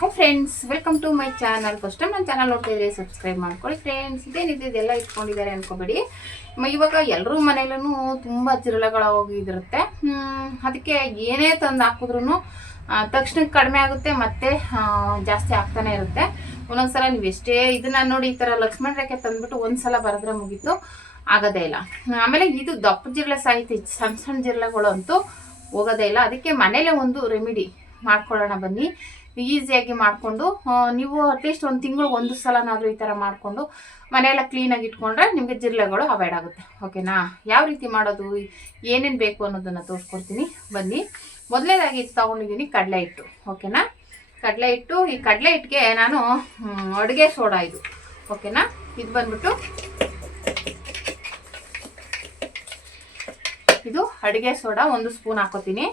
Hi friends, welcome to my channel. First time ನನ್ನ channel ನೋಡ್ತಾ ಇದ್ರೆ ಸಬ್ಸ್ಕ್ರೈಬ್ ಮಾಡ್ಕೊಳ್ಳಿ ಫ್ರೆಂಡ್ಸ್. ಇದೇನಿದೆ ಇದೆಲ್ಲ ಇಟ್ಕೊಂಡಿದ್ದಾರೆ ಅನ್ಕೋಬೇಡಿ. ಇವಾಗ ಎಲ್ಲರೂ ಮನೇಲೂ ತುಂಬ ಜಿರಳೆಗಳ ಹೋಗಿದಿರುತ್ತೆ. ಅದಕ್ಕೆ ಏನೇ ತಂದು ಹಾಕಿದ್ರೂ ತಕ್ಷಣಕ್ಕೆ ಕಡಿಮೆ ಆಗುತ್ತೆ, ಮತ್ತೆ ಜಾಸ್ತಿ ಆಗ್ತಾನೆ ಇರುತ್ತೆ. ಒಂದೊಂದ್ಸಲ ನೀವು ಎಷ್ಟೇ ಇದನ್ನ ನೋಡಿ ಈ ಥರ ಲಕ್ಷ್ಮಣ ರೇಖೆ ತಂದ್ಬಿಟ್ಟು ಒಂದ್ಸಲ ಬರೆದ್ರೆ ಮುಗೀತು, ಆಗೋದೇ ಇಲ್ಲ. ಆಮೇಲೆ ಇದು ದಪ್ಪ ಜಿರಳೆ ಸಾಹಿತಿ, ಸಣ್ಣ ಸಣ್ಣ ಜಿರಳೆಗಳು ಅಂತೂ ಹೋಗೋದೇ ಇಲ್ಲ. ಅದಕ್ಕೆ ಮನೇಲೆ ಒಂದು ರೆಮಿಡಿ ಮಾಡ್ಕೊಳ್ಳೋಣ ಬನ್ನಿ. ಈಸಿಯಾಗಿ ಮಾಡಿಕೊಂಡು ನೀವು ಅಟ್ಲೀಸ್ಟ್ ಒಂದು ತಿಂಗಳಿಗೆ ಒಂದು ಸಲನಾದರೂ ಈ ಥರ ಮಾಡಿಕೊಂಡು ಮನೆಯೆಲ್ಲ ಕ್ಲೀನಾಗಿ ಇಟ್ಕೊಂಡ್ರೆ ನಿಮಗೆ ಜಿರಳೆಗಳು ಅವಾಯ್ಡ್ ಆಗುತ್ತೆ. ಓಕೆನಾ? ಯಾವ ರೀತಿ ಮಾಡೋದು, ಏನೇನು ಬೇಕು ಅನ್ನೋದನ್ನು ತೋರಿಸ್ಕೊಡ್ತೀನಿ ಬನ್ನಿ. ಮೊದಲನೇದಾಗಿ ಇದು ತೊಗೊಂಡಿದ್ದೀನಿ ಕಡಲೆ ಹಿಟ್ಟು. ಓಕೆನಾ? ಕಡಲೆ ಹಿಟ್ಟು. ಈ ಕಡಲೆ ಹಿಟ್ಟಿಗೆ ನಾನು ಅಡುಗೆ ಸೋಡಾ ಇದು. ಓಕೆನಾ? ಇದು ಬಂದ್ಬಿಟ್ಟು ಇದು ಅಡುಗೆ ಸೋಡಾ 1 ಸ್ಪೂನ್ ಹಾಕೋತೀನಿ.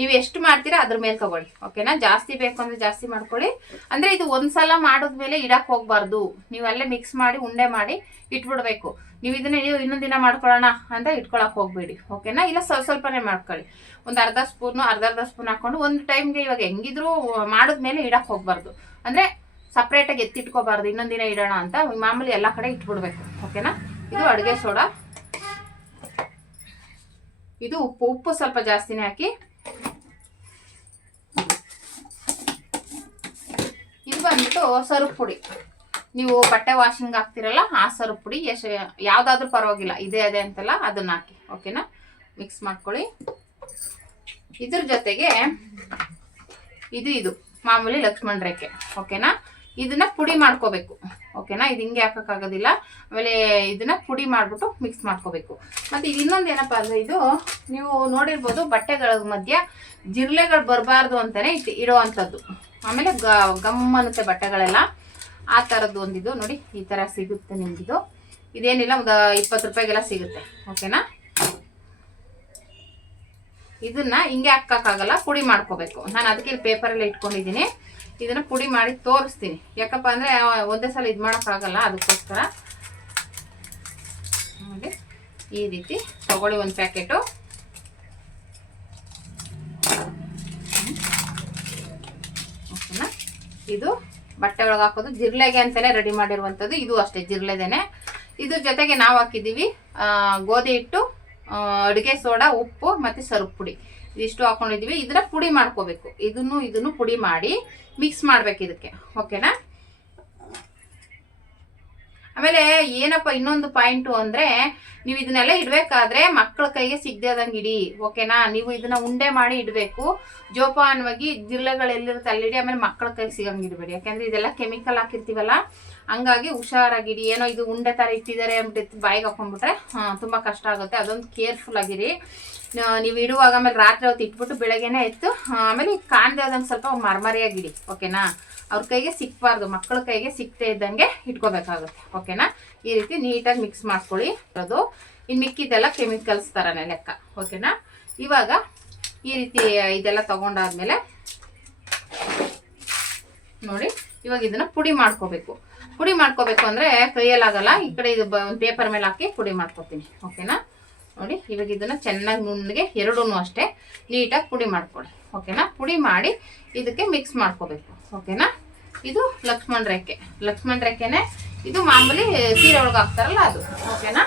ನೀವು ಎಷ್ಟು ಮಾಡ್ತೀರಾ ಅದ್ರ ಮೇಲೆ ತಗೊಳ್ಳಿ. ಓಕೆನಾ? ಜಾಸ್ತಿ ಬೇಕು ಅಂದರೆ ಜಾಸ್ತಿ ಮಾಡ್ಕೊಳ್ಳಿ. ಅಂದರೆ ಇದು ಒಂದ್ಸಲ ಮಾಡಿದ್ಮೇಲೆ ಇಡಕ್ಕೆ ಹೋಗ್ಬಾರ್ದು. ನೀವು ಅಲ್ಲೇ ಮಿಕ್ಸ್ ಮಾಡಿ ಉಂಡೆ ಮಾಡಿ ಇಟ್ಬಿಡ್ಬೇಕು. ನೀವು ಇದನ್ನ ಇನ್ನೊಂದು ದಿನ ಮಾಡ್ಕೊಳ್ಳೋಣ ಅಂತ ಇಟ್ಕೊಳಕ್ಕೆ ಹೋಗ್ಬೇಡಿ. ಓಕೆನಾ? ಇಲ್ಲ ಸ್ವಲ್ಪನೇ ಮಾಡ್ಕೊಳ್ಳಿ. ಒಂದು ಅರ್ಧ ಸ್ಪೂನ್ ಹಾಕೊಂಡು ಒಂದು ಟೈಮ್ಗೆ ಇವಾಗ ಹೆಂಗಿದ್ರು ಮಾಡಿದ್ಮೇಲೆ ಇಡಕ್ಕೆ ಹೋಗ್ಬಾರ್ದು. ಅಂದರೆ ಸಪ್ರೇಟಾಗಿ ಎತ್ತಿಟ್ಕೋಬಾರ್ದು ಇನ್ನೊಂದು ದಿನ ಇಡೋಣ ಅಂತ. ಮಾಮೂಲಿ ಎಲ್ಲ ಕಡೆ ಇಟ್ಬಿಡ್ಬೇಕು. ಓಕೆನಾ? ಇದು ಅಡುಗೆ ಸೋಡಾ. ಇದು ಉಪ್ಪು ಸ್ವಲ್ಪ ಜಾಸ್ತಿನೇ ಹಾಕಿ. ಇದು ಬಂದ್ಬಿಟ್ಟು ಸರ್ಫ್ ಪುಡಿ. ನೀವು ಬಟ್ಟೆ ವಾಷಿಂಗ್ ಹಾಕ್ತಿರಲ್ಲ ಆ ಸರ್ಫ್ ಪುಡಿ, ಎಷ್ಟು ಯಾವುದಾದ್ರೂ ಪರವಾಗಿಲ್ಲ, ಇದೇ ಅದೇ ಅಂತಲ್ಲ, ಅದನ್ನ ಹಾಕಿ. ಓಕೆನಾ? ಮಿಕ್ಸ್ ಮಾಡ್ಕೊಳ್ಳಿ. ಇದ್ರ ಜೊತೆಗೆ ಇದು ಮಾಮೂಲಿ ಲಕ್ಷ್ಮಣ ರೇಖೆ. ಓಕೆನಾ? ಇದನ್ನ ಪುಡಿ ಮಾಡ್ಕೋಬೇಕು. ಓಕೆನಾ? ಇದು ಹಿಂಗೆ ಹಾಕೋಕ್ಕಾಗೋದಿಲ್ಲ. ಆಮೇಲೆ ಇದನ್ನ ಪುಡಿ ಮಾಡಿಬಿಟ್ಟು ಮಿಕ್ಸ್ ಮಾಡ್ಕೋಬೇಕು. ಮತ್ತು ಇದು ಇನ್ನೊಂದು ಏನಪ್ಪ ಅಂದರೆ, ಇದು ನೀವು ನೋಡಿರ್ಬೋದು ಬಟ್ಟೆಗಳ ಮಧ್ಯೆ ಜಿರಳೆಗಳು ಬರಬಾರ್ದು ಅಂತಲೇ ಇಡೋ ಅಂಥದ್ದು. ಆಮೇಲೆ ಗಮ್ ಅನ್ನುತ್ತೆ ಬಟ್ಟೆಗಳೆಲ್ಲ. ಆ ಥರದ್ದು ಒಂದಿದು ನೋಡಿ, ಈ ಥರ ಸಿಗುತ್ತೆ ನಿಮಗಿದು. ಇದೇನಿಲ್ಲ, ಒಂದು 20 ರೂಪಾಯಿಗೆಲ್ಲ ಸಿಗುತ್ತೆ. ಓಕೆನಾ? ಇದನ್ನ ಹಿಂಗೆ ಹಾಕೋಕ್ಕಾಗಲ್ಲ, ಪುಡಿ ಮಾಡ್ಕೋಬೇಕು. ನಾನು ಅದಕ್ಕೆ ಪೇಪರೆಲ್ಲ ಇಟ್ಕೊಂಡಿದ್ದೀನಿ. ಇದನ್ನು ಪುಡಿ ಮಾಡಿ ತೋರಿಸ್ತೀನಿ. ಯಾಕಪ್ಪ ಅಂದರೆ ಒಂದೇ ಸಲ ಇದು ಮಾಡೋಕ್ಕಾಗಲ್ಲ, ಅದಕ್ಕೋಸ್ಕರ ನೋಡಿ ಈ ರೀತಿ ತಗೊಳ್ಳಿ ಒಂದು ಪ್ಯಾಕೆಟು. ಓಕೆನಾ? ಇದು ಬಟ್ಟೆ ಒಳಗೆ ಹಾಕೋದು ಜಿರಳೆಗೆ ಅಂತಲೇ ರೆಡಿ ಮಾಡಿರುವಂಥದ್ದು. ಇದು ಅಷ್ಟೇ ಜಿರಳೆದೇನೆ. ಇದ್ರ ಜೊತೆಗೆ ನಾವು ಹಾಕಿದ್ದೀವಿ ಗೋಧಿ ಹಿಟ್ಟು, ಅಡುಗೆ ಸೋಡಾ, ಉಪ್ಪು ಮತ್ತು ಸರ್ಫ್ ಪುಡಿ. ಇದಿಷ್ಟು ಹಾಕೊಂಡಿದ್ದೀವಿ. ಇದನ್ನ ಪುಡಿ ಮಾಡ್ಕೋಬೇಕು. ಇದನ್ನು ಪುಡಿ ಮಾಡಿ ಮಿಕ್ಸ್ ಮಾಡ್ಬೇಕು ಇದಕ್ಕೆ. ಓಕೆನಾ? ಆಮೇಲೆ ಏನಪ್ಪ ಇನ್ನೊಂದು ಪಾಯಿಂಟು ಅಂದರೆ, ನೀವು ಇದನ್ನೆಲ್ಲ ಇಡಬೇಕಾದ್ರೆ ಮಕ್ಕಳ ಕೈಗೆ ಸಿಗದೆ ಆದಂಗೆ ಇಡಿ. ಓಕೆನಾ? ನೀವು ಇದನ್ನ ಉಂಡೆ ಮಾಡಿ ಇಡಬೇಕು. ಜೋಪಾನವಾಗಿ ಜಿರಳೆಗಳು ಎಲ್ಲಿರುತ್ತೆ ಅಲ್ಲಿಡಿ. ಆಮೇಲೆ ಮಕ್ಕಳ ಕೈಗೆ ಸಿಗಂಗೆ ಇಡಬೇಡಿ. ಯಾಕೆಂದರೆ ಇದೆಲ್ಲ ಕೆಮಿಕಲ್ ಹಾಕಿರ್ತೀವಲ್ಲ, ಹಂಗಾಗಿ ಹುಷಾರಾಗಿಡಿ. ಏನೋ ಇದು ಉಂಡೆ ಥರ ಇಟ್ಟಿದ್ದಾರೆ ಅಂದ್ಬಿಟ್ಟು ಬಾಯಿಗೆ ಹಾಕೊಂಡ್ಬಿಟ್ರೆ ತುಂಬ ಕಷ್ಟ ಆಗುತ್ತೆ. ಅದೊಂದು ಕೇರ್ಫುಲ್ ಆಗಿರಿ. ನೀವು ಇಡುವಾಗ ಆಮೇಲೆ ರಾತ್ರಿ ಹೊತ್ತು ಇಟ್ಬಿಟ್ಟು ಬೆಳಗ್ಗೆನೇ ಎತ್ತು ಆಮೇಲೆ ಕಾಣದೆ ಆದಂಗೆ ಸ್ವಲ್ಪ ಮರ್ಮರಿಯಾಗಿಡಿ. ಓಕೆನಾ? ಅವ್ರ ಕೈಗೆ ಸಿಕ್ಬಾರ್ದು, ಮಕ್ಕಳ ಕೈಗೆ ಸಿಕ್ಕದೆ ಇದ್ದಂಗೆ ಇಟ್ಕೋಬೇಕಾಗುತ್ತೆ. ಓಕೆನಾ? ಈ ರೀತಿ ನೀಟಾಗಿ ಮಿಕ್ಸ್ ಮಾಡ್ಕೊಳ್ಳಿ. ಅದು ಇನ್ನು ಮಿಕ್ಕಿದ್ದೆಲ್ಲ ಕೆಮಿಕಲ್ಸ್ ಥರನೇ ಲೆಕ್ಕ. ಓಕೆನಾ? ಇವಾಗ ಈ ರೀತಿ ಇದೆಲ್ಲ ತಗೊಂಡಾದ್ಮೇಲೆ ನೋಡಿ, ಇವಾಗ ಇದನ್ನ ಪುಡಿ ಮಾಡ್ಕೋಬೇಕು. ಪುಡಿ ಮಾಡ್ಕೋಬೇಕು ಅಂದರೆ ಕೈಯಲ್ಲಾಗಲ್ಲ. ಈ ಕಡೆ ಇದು ಒಂದು ಪೇಪರ್ ಮೇಲೆ ಹಾಕಿ ಪುಡಿ ಮಾಡ್ಕೊತೀನಿ. ಓಕೆನಾ? ನೋಡಿ, ಇವಾಗ ಇದನ್ನು ಚೆನ್ನಾಗಿ ನುಣ್ಣಗೆ ಎರಡೂ ಅಷ್ಟೇ ನೀಟಾಗಿ ಪುಡಿ ಮಾಡ್ಕೊಳ್ಳಿ. ಓಕೆನಾ? ಪುಡಿ ಮಾಡಿ ಇದಕ್ಕೆ ಮಿಕ್ಸ್ ಮಾಡ್ಕೋಬೇಕು. ಓಕೆನಾ? ಇದು ಲಕ್ಷ್ಮಣ ರೇಖೆನೇ. ಇದು ಮಾಮೂಲಿ ಸೀರೆ ಒಳಗೆ ಹಾಕ್ತಾರಲ್ಲ ಅದು. ಓಕೆನಾ?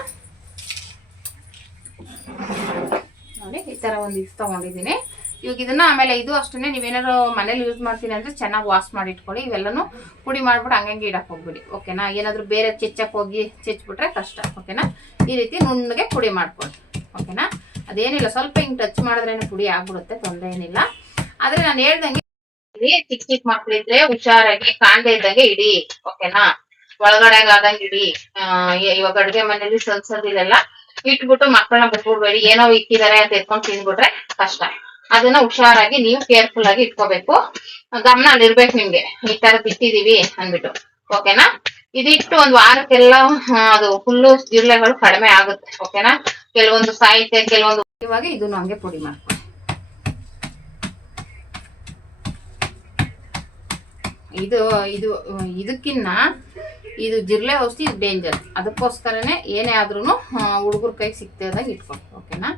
ನೋಡಿ, ಈ ಥರ ಒಂದು ಇದು ತೊಗೊಂಡಿದ್ದೀನಿ. ಇವಾಗ ಇದನ್ನ ಆಮೇಲೆ ಇದು ಅಷ್ಟೇ, ನೀವೇನಾದ್ರು ಮನೇಲಿ ಯೂಸ್ ಮಾಡ್ತೀನಿ ಅಂದರೆ ಚೆನ್ನಾಗಿ ವಾಶ್ ಮಾಡಿ ಇಟ್ಕೊಳ್ಳಿ. ಇವೆಲ್ಲನೂ ಪುಡಿ ಮಾಡ್ಬಿಟ್ಟು ಹಂಗಂಗೆ ಇಡಕ್ಕೆ ಹೋಗ್ಬಿಡಿ. ಓಕೆನಾ? ಏನಾದರೂ ಬೇರೆ ಚೆಚ್ಚಕ್ಕೆ ಹೋಗಿ ಚೆಚ್ಬಿಟ್ರೆ ಕಷ್ಟ. ಓಕೆನಾ? ಈ ರೀತಿ ನುಣ್ಣಗೆ ಪುಡಿ ಮಾಡ್ಕೊಳ್ಳಿ. ಓಕೆನಾ? ಅದೇನಿಲ್ಲ, ಸ್ವಲ್ಪ ಹಿಂಗೆ ಟಚ್ ಮಾಡಿದ್ರೇನೆ ಪುಡಿ ಆಗ್ಬಿಡುತ್ತೆ, ತೊಂದರೆ ಏನಿಲ್ಲ. ಆದರೆ ನಾನು ಹೇಳ್ದಂಗೆ ಚಿಕ್ಕ ಮಕ್ಕಳಿದ್ರೆ ಹುಷಾರಾಗಿ ಕಾಣದೇ ಇದ್ದಂಗೆ ಇಡಿ. ಓಕೆನಾ? ಒಳಗಡೆ ಆದಂಗೆ ಇಡಿ. ಇವಾಗ ಅಡುಗೆ ಮನೇಲಿ ಸಲ್ಸೋದಿಲ್ಲ ಇಟ್ಬಿಟ್ಟು ಮಕ್ಕಳನ್ನ ಬಿಟ್ಬಿಡ್ಬೇಡಿ. ಏನೋ ಇಕ್ಕಿದ್ದಾರೆ ಅಂತ ಎತ್ಕೊಂಡು ತಿಂದ್ಬಿಟ್ರೆ ಕಷ್ಟ. ಅದನ್ನ ಹುಷಾರಾಗಿ ನೀವು ಕೇರ್ಫುಲ್ ಆಗಿ ಇಟ್ಕೋಬೇಕು. ಗಮನ ಅಲ್ಲಿರ್ಬೇಕು ನಿಮ್ಗೆ, ಈ ತರ ಬಿಟ್ಟಿದೀವಿ ಅಂದ್ಬಿಟ್ಟು. ಓಕೆನಾ? ಇದಿಟ್ಟು ಒಂದು ವಾರಕ್ಕೆಲ್ಲ ಅದು ಫುಲ್ಲು ಜಿರಳೆಗಳು ಕಡಿಮೆ ಆಗುತ್ತೆ. ಓಕೆನಾ? ಕೆಲವೊಂದು ಸಾಹಿತ್ಯ, ಕೆಲವೊಂದು. ಇವಾಗ ಇದನ್ನು ಹಂಗೆ ಪುಡಿ ಮಾಡ್ಕೊಳ್ಳಿ. ಇದಕ್ಕಿನ್ನ ಇದು ಜಿರಳೆ ಔಷಧಿ, ಇದು ಡೇಂಜರ್. ಅದಕ್ಕೋಸ್ಕರನೇ ಏನೇ ಆದ್ರೂ ಹುಡುಗರ ಕೈಗೆ ಸಿಗ್ತದಾಗ ಇಟ್ಕೊಳ್ಳಿ. ಓಕೆನಾ?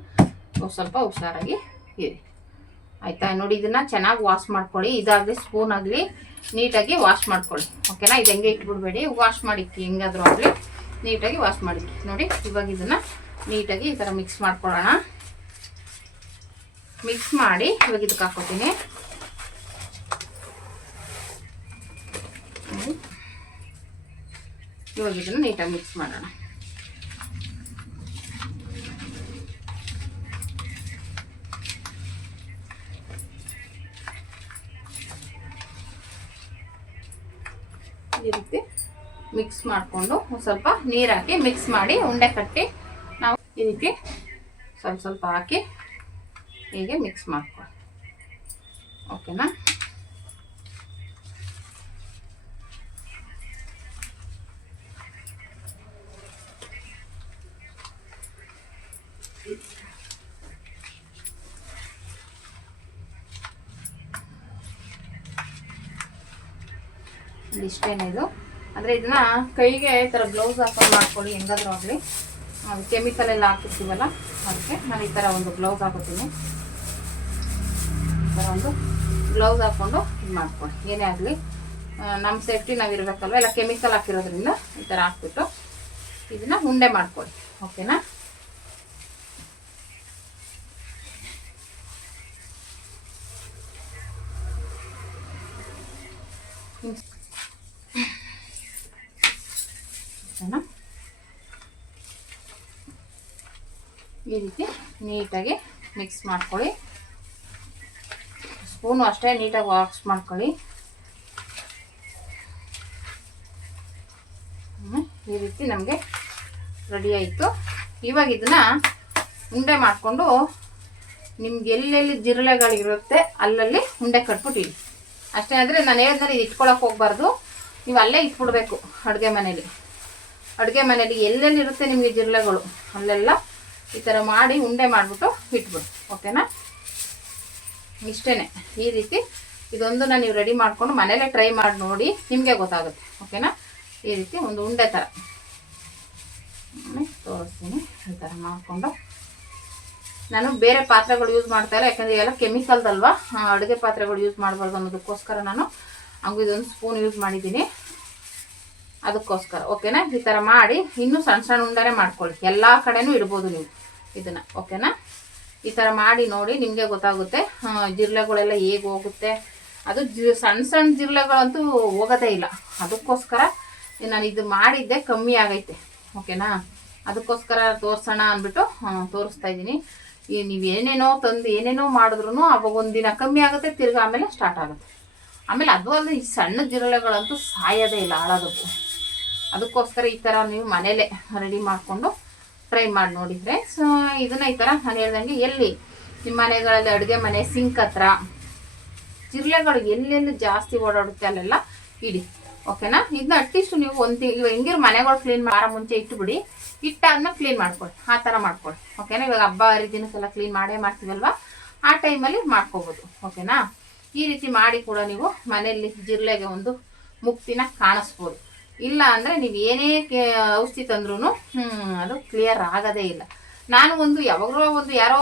ಸ್ವಲ್ಪ ಹುಷಾರಾಗಿ ಇರಿ. ಆಯಿತಾ. ನೋಡಿ ಇದನ್ನು ಚೆನ್ನಾಗಿ ವಾಶ್ ಮಾಡ್ಕೊಳ್ಳಿ. ಇದಾಗಲಿ ಸ್ಪೂನ್ ಆಗಲಿ ನೀಟಾಗಿ ವಾಶ್ ಮಾಡ್ಕೊಳ್ಳಿ. ಓಕೆನಾ. ಇದು ಹೆಂಗೆ ಇಟ್ಬಿಡ್ಬೇಡಿ, ವಾಶ್ ಮಾಡಿಕ್ಕಿ ಹೆಂಗಾದರೂ ಆಗಲಿ ನೀಟಾಗಿ ವಾಶ್ ಮಾಡಿಕ್ಕಿ. ನೋಡಿ ಇವಾಗ ಇದನ್ನು ನೀಟಾಗಿ ಈ ಥರ ಮಿಕ್ಸ್ ಮಾಡ್ಕೊಳ್ಳೋಣ. ಮಿಕ್ಸ್ ಮಾಡಿ ಇವಾಗ ಇದಕ್ಕೆ ಹಾಕೋತೀನಿ. ಇವಾಗ ಇದನ್ನು ನೀಟಾಗಿ ಮಿಕ್ಸ್ ಮಾಡೋಣ. ಈ ರೀತಿ ಮಿಕ್ಸ್ ಮಾಡಿಕೊಂಡು ಒಂದು ಸ್ವಲ್ಪ ನೀರು ಹಾಕಿ ಮಿಕ್ಸ್ ಮಾಡಿ ಉಂಡೆ ಕಟ್ಟಿ ನಾವು ಈ ರೀತಿ ಸ್ವಲ್ಪ ಸ್ವಲ್ಪ ಹಾಕಿ ಹೀಗೆ ಮಿಕ್ಸ್ ಮಾಡ್ಕೊಳ್ಳಿ. ಓಕೆನಾ. ಇಷ್ಟೇನೆ ಇದು. ಅಂದರೆ ಇದನ್ನ ಕೈಗೆ ಈ ಥರ ಗ್ಲೌಸ್ ಹಾಕೊಂಡು ಮಾಡ್ಕೊಳ್ಳಿ ಹೆಂಗಾದ್ರೂ ಆಗಲಿ. ಅದು ಕೆಮಿಕಲ್ ಎಲ್ಲ ಹಾಕಿರ್ತೀವಲ್ಲ ಅದಕ್ಕೆ ನಾನು ಈ ಥರ ಒಂದು ಗ್ಲೌಸ್ ಹಾಕೋತೀನಿ. ಈ ಥರ ಒಂದು ಗ್ಲೌಸ್ ಹಾಕ್ಕೊಂಡು ಇದು ಮಾಡ್ಕೊಳ್ಳಿ. ಏನೇ ಆಗಲಿ ನಮ್ಮ ಸೇಫ್ಟಿ ನಾವು ಇರಬೇಕಲ್ವ, ಎಲ್ಲ ಕೆಮಿಕಲ್ ಹಾಕಿರೋದ್ರಿಂದ ಈ ಥರ ಹಾಕ್ಬಿಟ್ಟು ಇದನ್ನು ಉಂಡೆ ಮಾಡ್ಕೊಳ್ಳಿ. ಓಕೆನಾ. ಈ ರೀತಿ ನೀಟಾಗಿ ಮಿಕ್ಸ್ ಮಾಡ್ಕೊಳ್ಳಿ. ಸ್ಪೂನು ಅಷ್ಟೇ ನೀಟಾಗಿ ವಾಶ್ ಮಾಡ್ಕೊಳ್ಳಿ. ಈ ರೀತಿ ನಮಗೆ ರೆಡಿ ಆಯಿತು. ಇವಾಗ ಇದನ್ನ ಉಂಡೆ ಮಾಡಿಕೊಂಡು ನಿಮ್ಗೆ ಎಲ್ಲೆಲ್ಲಿ ಜಿರಳೆಗಳಿರುತ್ತೆ ಅಲ್ಲಲ್ಲಿ ಉಂಡೆ ಕಟ್ಬಿಟ್ಟಿರಿ ಅಷ್ಟೇ. ಅಂದರೆ ನಾನು ಹೇಳಿದ್ರೆ ಇದು ಇಟ್ಕೊಳಕ್ಕೆ ಹೋಗ್ಬಾರ್ದು, ನೀವು ಅಲ್ಲೇ ಇಟ್ಬಿಡ್ಬೇಕು. ಅಡುಗೆ ಮನೇಲಿ ಎಲ್ಲೆಲ್ಲಿ ಇರುತ್ತೆ ನಿಮಗೆ ಜಿರಳೆಗಳು ಅಲ್ಲೆಲ್ಲ ಈ ಥರ ಮಾಡಿ ಉಂಡೆ ಮಾಡಿಬಿಟ್ಟು ಇಟ್ಬಿಡು. ಓಕೆನಾ. ಇಷ್ಟೇ. ಈ ರೀತಿ ಇದೊಂದನ್ನ ನೀವು ರೆಡಿ ಮಾಡಿಕೊಂಡು ಮನೇಲೇ ಟ್ರೈ ಮಾಡಿ ನೋಡಿ, ನಿಮಗೆ ಗೊತ್ತಾಗುತ್ತೆ. ಓಕೆನಾ. ಈ ರೀತಿ ಒಂದು ಉಂಡೆ ಥರ ತೋರಿಸ್ತೀನಿ. ಈ ಥರ ಮಾಡಿಕೊಂಡು ನಾನು ಬೇರೆ ಪಾತ್ರೆಗಳು ಯೂಸ್ ಮಾಡ್ತಾ ಇಲ್ಲ, ಯಾಕಂದರೆ ಎಲ್ಲ ಕೆಮಿಕಲ್ದಲ್ವಾ, ಅಡುಗೆ ಪಾತ್ರೆಗಳು ಯೂಸ್ ಮಾಡಬಾರ್ದು ಅನ್ನೋದಕ್ಕೋಸ್ಕರ ನಾನು ಹಂಗೂ ಇದೊಂದು ಸ್ಪೂನ್ ಯೂಸ್ ಮಾಡಿದ್ದೀನಿ ಅದಕ್ಕೋಸ್ಕರ. ಓಕೆನಾ. ಈ ಥರ ಮಾಡಿ ಇನ್ನೂ ಸಣ್ಣ ಸಣ್ಣ ಉಂಡೆನೇ ಮಾಡ್ಕೊಳ್ಳಿ. ಎಲ್ಲ ಕಡೆನೂ ಇಡ್ಬೋದು ನೀವು ಇದನ್ನು. ಓಕೆನಾ. ಈ ಥರ ಮಾಡಿ ನೋಡಿ, ನಿಮಗೆ ಗೊತ್ತಾಗುತ್ತೆ ಜಿರಳೆಗಳೆಲ್ಲ ಹೇಗೆ ಹೋಗುತ್ತೆ. ಅದು ಸಣ್ಣ ಸಣ್ಣ ಜಿರಳೆಗಳಂತೂ ಹೋಗೋದೇ ಇಲ್ಲ. ಅದಕ್ಕೋಸ್ಕರ ನಾನು ಇದು ಮಾಡಿದ್ದೆ ಕಮ್ಮಿ ಆಗೈತೆ. ಓಕೆನಾ. ಅದಕ್ಕೋಸ್ಕರ ತೋರಿಸೋಣ ಅಂದ್ಬಿಟ್ಟು ತೋರಿಸ್ತಾ ಇದ್ದೀನಿ. ನೀವು ಏನೇನೋ ತಂದು ಏನೇನೋ ಮಾಡಿದ್ರು ಅವಾಗ ಒಂದಿನ ಕಮ್ಮಿ ಆಗುತ್ತೆ, ತಿರ್ಗಿ ಆಮೇಲೆ ಸ್ಟಾರ್ಟ್ ಆಗುತ್ತೆ. ಆಮೇಲೆ ಅದು ಅಲ್ಲದೆ ಈ ಸಣ್ಣ ಜಿರಳೆಗಳಂತೂ ಸಾಯೋದೇ ಇಲ್ಲ, ಹಾಳೋದಕ್ಕೂ. ಅದಕ್ಕೋಸ್ಕರ ಈ ಥರ ನೀವು ಮನೇಲೇ ರೆಡಿ ಮಾಡಿಕೊಂಡು ಟ್ರೈ ಮಾಡಿ ನೋಡಿ ಫ್ರೆಂಡ್ಸ್. ಇದನ್ನು ಈ ಥರ ನಾನು ಹೇಳ್ದಂಗೆ ಎಲ್ಲಿ ನಿಮ್ಮ ಮನೆಗಳಲ್ಲಿ ಅಡುಗೆ ಮನೆ ಸಿಂಕ್ ಹತ್ರ ಜಿರಳೆಗಳು ಎಲ್ಲೆಲ್ಲಿ ಜಾಸ್ತಿ ಓಡಾಡುತ್ತೆ ಅಲ್ಲೆಲ್ಲ ಇಡಿ. ಓಕೆನಾ. ಇದನ್ನ ಅಟ್ಲೀಸ್ಟ್ ನೀವು ಇವಾಗ ಹೆಂಗಿರೋ ಮನೆಗಳು ಕ್ಲೀನ್ ವಾರ ಮುಂಚೆ ಇಟ್ಟುಬಿಡಿ, ಇಟ್ಟಾದ್ಮೇಲೆ ಕ್ಲೀನ್ ಮಾಡ್ಕೊಳ್ಳಿ. ಆ ಥರ ಮಾಡ್ಕೊಳ್ಳಿ. ಓಕೆನಾ. ಇವಾಗ ಹಬ್ಬ ಹರಿದಿನಕ್ಕೆಲ್ಲ ಕ್ಲೀನ್ ಮಾಡೇ ಮಾಡ್ತೀವಲ್ವ, ಆ ಟೈಮಲ್ಲಿ ಮಾಡ್ಕೋಬೋದು. ಓಕೆನಾ. ಈ ರೀತಿ ಮಾಡಿ ಕೂಡ ನೀವು ಮನೆಯಲ್ಲಿ ಜಿರಳೆಗೆ ಒಂದು ಮುಕ್ತಿನ ಕಾಣಿಸ್ಬೋದು. ಇಲ್ಲ ಅಂದರೆ ನೀವು ಏನೇ ಔಷಧಿ ತಂದ್ರೂ ಅದು ಕ್ಲಿಯರ್ ಆಗೋದೇ ಇಲ್ಲ. ನಾನು ಒಂದು ಯಾವಾಗಲೂ ಒಂದು ಯಾರೋ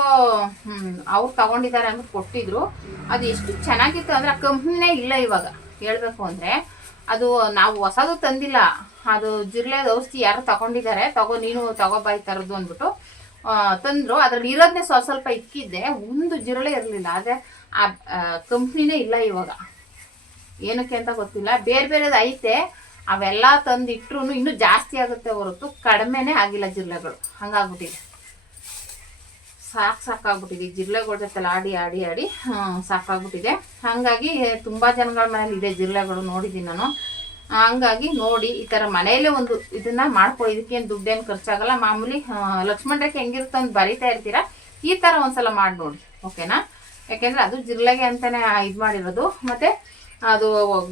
ಅವ್ರು ತಗೊಂಡಿದ್ದಾರೆ ಅಂದ್ಬಿಟ್ಟು ಕೊಟ್ಟಿದ್ರು. ಅದು ಎಷ್ಟು ಚೆನ್ನಾಗಿತ್ತು ಅಂದರೆ ಆ ಕಂಪ್ನಿನೇ ಇಲ್ಲ ಇವಾಗ ಹೇಳಬೇಕು ಅಂದರೆ. ಅದು ನಾವು ಹೊಸದು ತಂದಿಲ್ಲ, ಅದು ಜಿರಳೆದ ಔಷಧಿ ಯಾರು ತಗೊಂಡಿದ್ದಾರೆ, ನೀನು ತಗೋಬಾ ಈ ಥರದ್ದು ಅಂದ್ಬಿಟ್ಟು ತಂದರು. ಅದ್ರಲ್ಲಿ ಇರೋದನ್ನೇ ಸ್ವಲ್ಪ ಇಕ್ಕಿದ್ದೆ, ಒಂದು ಜಿರಳೆ ಇರಲಿಲ್ಲ. ಆದರೆ ಆ ಕಂಪ್ನಿನೇ ಇಲ್ಲ ಇವಾಗ, ಏನಕ್ಕೆ ಅಂತ ಗೊತ್ತಿಲ್ಲ. ಬೇರೆ ಬೇರೆದು ಐತೆ, ಅವೆಲ್ಲ ತಂದಿಟ್ರು ಇನ್ನೂ ಜಾಸ್ತಿ ಆಗುತ್ತೆ ಹೊರತು ಕಡಿಮೆನೇ ಆಗಿಲ್ಲ ಜಿರಳೆಗಳು. ಹಂಗಾಗ್ಬಿಟ್ಟಿದೆ, ಸಾಕಾಗ್ಬಿಟ್ಟಿದೆ. ಜಿರಳೆಗಳ ಜೊತೆಲ್ಲ ಆಡಿ ಆಡಿ ಆಡಿ ಸಾಕಾಗ್ಬಿಟ್ಟಿದೆ. ಹಾಗಾಗಿ ತುಂಬ ಜನಗಳ ಮನೇಲಿ ಇದೆ ಜಿರಳೆಗಳು, ನೋಡಿದ್ದೀನಿ ನಾನು. ಹಂಗಾಗಿ ನೋಡಿ ಈ ಥರ ಮನೆಯಲ್ಲೇ ಒಂದು ಇದನ್ನ ಮಾಡ್ಕೊಳ್ಳಿ. ಇದಕ್ಕೇನು ದುಡ್ಡೇನು ಖರ್ಚಾಗಲ್ಲ. ಮಾಮೂಲಿ ಲಕ್ಷ್ಮಣ ರೇಖೆ ಹೆಂಗಿರುತ್ತೆ ಅಂತ ಬರಿತಾ ಇರ್ತೀರಾ, ಈ ಥರ ಒಂದ್ಸಲ ಮಾಡಿ ನೋಡಿ. ಓಕೆನಾ. ಯಾಕೆಂದರೆ ಅದು ಜಿರಳೆಗೆ ಅಂತಲೇ ಇದು ಮಾಡಿರೋದು. ಮತ್ತು ಅದು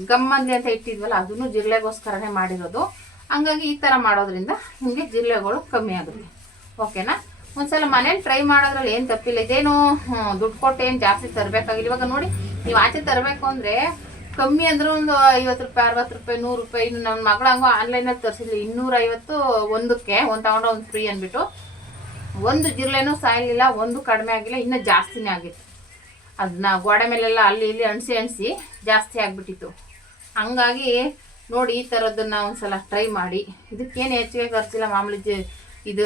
ಗಮ್ಮಂದಿ ಅಂತ ಇಟ್ಟಿದ್ವಲ್ಲ, ಅದನ್ನು ಜಿರಳೆಗೋಸ್ಕರನೇ ಮಾಡಿರೋದು. ಹಂಗಾಗಿ ಈ ಥರ ಮಾಡೋದ್ರಿಂದ ನಿಮಗೆ ಜಿರಳೆಗಳು ಕಮ್ಮಿ ಆಗುತ್ತೆ. ಓಕೆನಾ. ಒಂದ್ಸಲ ಮನೇಲಿ ಟ್ರೈ ಮಾಡೋದ್ರಲ್ಲಿ ಏನು ತಪ್ಪಿಲ್ಲ. ಇದೇನು ದುಡ್ಡು ಕೊಟ್ಟು ಏನು ಜಾಸ್ತಿ ತರಬೇಕಾಗಿಲ್ಲ. ಇವಾಗ ನೋಡಿ, ನೀವು ಆಚೆ ತರಬೇಕು ಅಂದರೆ ಕಮ್ಮಿ ಅಂದ್ರೆ ಒಂದು 50 ರೂಪಾಯಿ, 60 ರೂಪಾಯಿ, 100 ರೂಪಾಯಿ. ಇನ್ನು ನನ್ನ ಮಗಳ ಹಂಗೋ ಆನ್ಲೈನಲ್ಲಿ ತರಿಸಿದ್ಲಿ 250 ಒಂದಕ್ಕೆ, ಒಂದು ತಗೊಂಡ್ರೆ ಒಂದು ಫ್ರೀ ಅಂದ್ಬಿಟ್ಟು. ಒಂದು ಜಿರಳೆನೂ ಸಾಯಲಿಲ್ಲ, ಒಂದು ಕಡಿಮೆ ಆಗಿಲ್ಲ, ಇನ್ನೂ ಜಾಸ್ತಿನೇ ಆಗಿತ್ತು. ಅದನ್ನ ಗೋಡೆ ಮೇಲೆಲ್ಲ ಅಲ್ಲಿ ಇಲ್ಲಿ ಅಣಿಸಿ ಜಾಸ್ತಿ ಆಗಿಬಿಟ್ಟಿತ್ತು. ಹಂಗಾಗಿ ನೋಡಿ ಈ ಥರದ್ದನ್ನು ಒಂದ್ಸಲ ಟ್ರೈ ಮಾಡಿ. ಇದಕ್ಕೇನು ಹೆಚ್ಚಿಗೆ ಖರ್ಚಿಲ್ಲ, ಮಾಮೂಲಿ ಇದು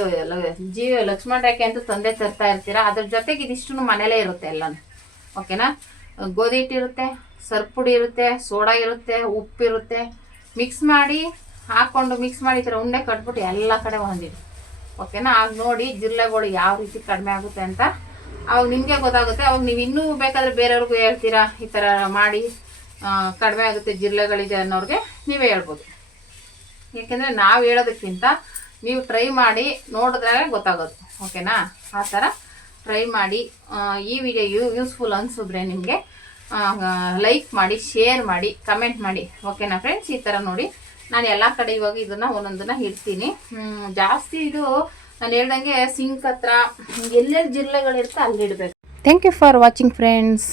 ಲಕ್ಷ್ಮಣ ರೇಖೆ ಅಂತೂ ತಂದೆ ತರ್ತಾ ಇರ್ತೀರ. ಅದ್ರ ಜೊತೆಗೆ ಇದಿಷ್ಟು ಮನೇಲೇ ಇರುತ್ತೆ ಎಲ್ಲನೂ. ಓಕೆನಾ? ಗೋಧಿ ಹಿಟ್ಟಿರುತ್ತೆ, ಸರ್ಪುಡಿ ಇರುತ್ತೆ, ಸೋಡಾ ಇರುತ್ತೆ, ಉಪ್ಪಿರುತ್ತೆ. ಮಿಕ್ಸ್ ಮಾಡಿ ಮಿಕ್ಸ್ ಮಾಡಿ ಈ ಥರ ಉಂಡೆ ಕಟ್ಬಿಟ್ಟು ಎಲ್ಲ ಕಡೆ ಹೊಂದಿಡಿ. ಓಕೆನಾ? ಆಗ ನೋಡಿ ಜಿರಳೆಗಳು ಯಾವ ರೀತಿ ಕಡಿಮೆ ಆಗುತ್ತೆ ಅಂತ ಅವಾಗ ನಿಮಗೆ ಗೊತ್ತಾಗುತ್ತೆ. ಅವಾಗ ನೀವು ಇನ್ನೂ ಬೇಕಾದರೆ ಬೇರೆಯವ್ರಿಗೂ ಹೇಳ್ತೀರಾ ಈ ಥರ ಮಾಡಿ ಕಡಿಮೆ ಆಗುತ್ತೆ ಜಿರಳೆಗಳಿದೆ ಅನ್ನೋರಿಗೆ ನೀವೇ ಹೇಳ್ಬೋದು. ಏಕೆಂದರೆ ನಾವು ಹೇಳೋದಕ್ಕಿಂತ ನೀವು ಟ್ರೈ ಮಾಡಿ ನೋಡಿದ್ರೆ ಗೊತ್ತಾಗೋದು. ಓಕೆನಾ? ಆ ಥರ ಟ್ರೈ ಮಾಡಿ. ಈ ವಿಡಿಯೋ ಯೂಸ್ಫುಲ್ ಅನಿಸಿದ್ರೆ ನಿಮಗೆ ಲೈಕ್ ಮಾಡಿ, ಶೇರ್ ಮಾಡಿ, ಕಮೆಂಟ್ ಮಾಡಿ. ಓಕೆನಾ ಫ್ರೆಂಡ್ಸ್? ಈ ಥರ ನೋಡಿ ನಾನು ಎಲ್ಲ ಕಡೆ ಇವಾಗ ಇದನ್ನು ಒಂದೊಂದನ್ನು ಇಡ್ತೀನಿ. ಜಾಸ್ತಿ ಇದು ನಾನು ಹೇಳ್ದಂಗೆ ಸಿಂಕ್ ಹತ್ರ ಎಲ್ಲೆಲ್ಲಿ ಜಿರಳೆಗಳಿರುತ್ತೆ ಅಲ್ಲಿ ಇಡಬೇಕು. Thank you for watching friends.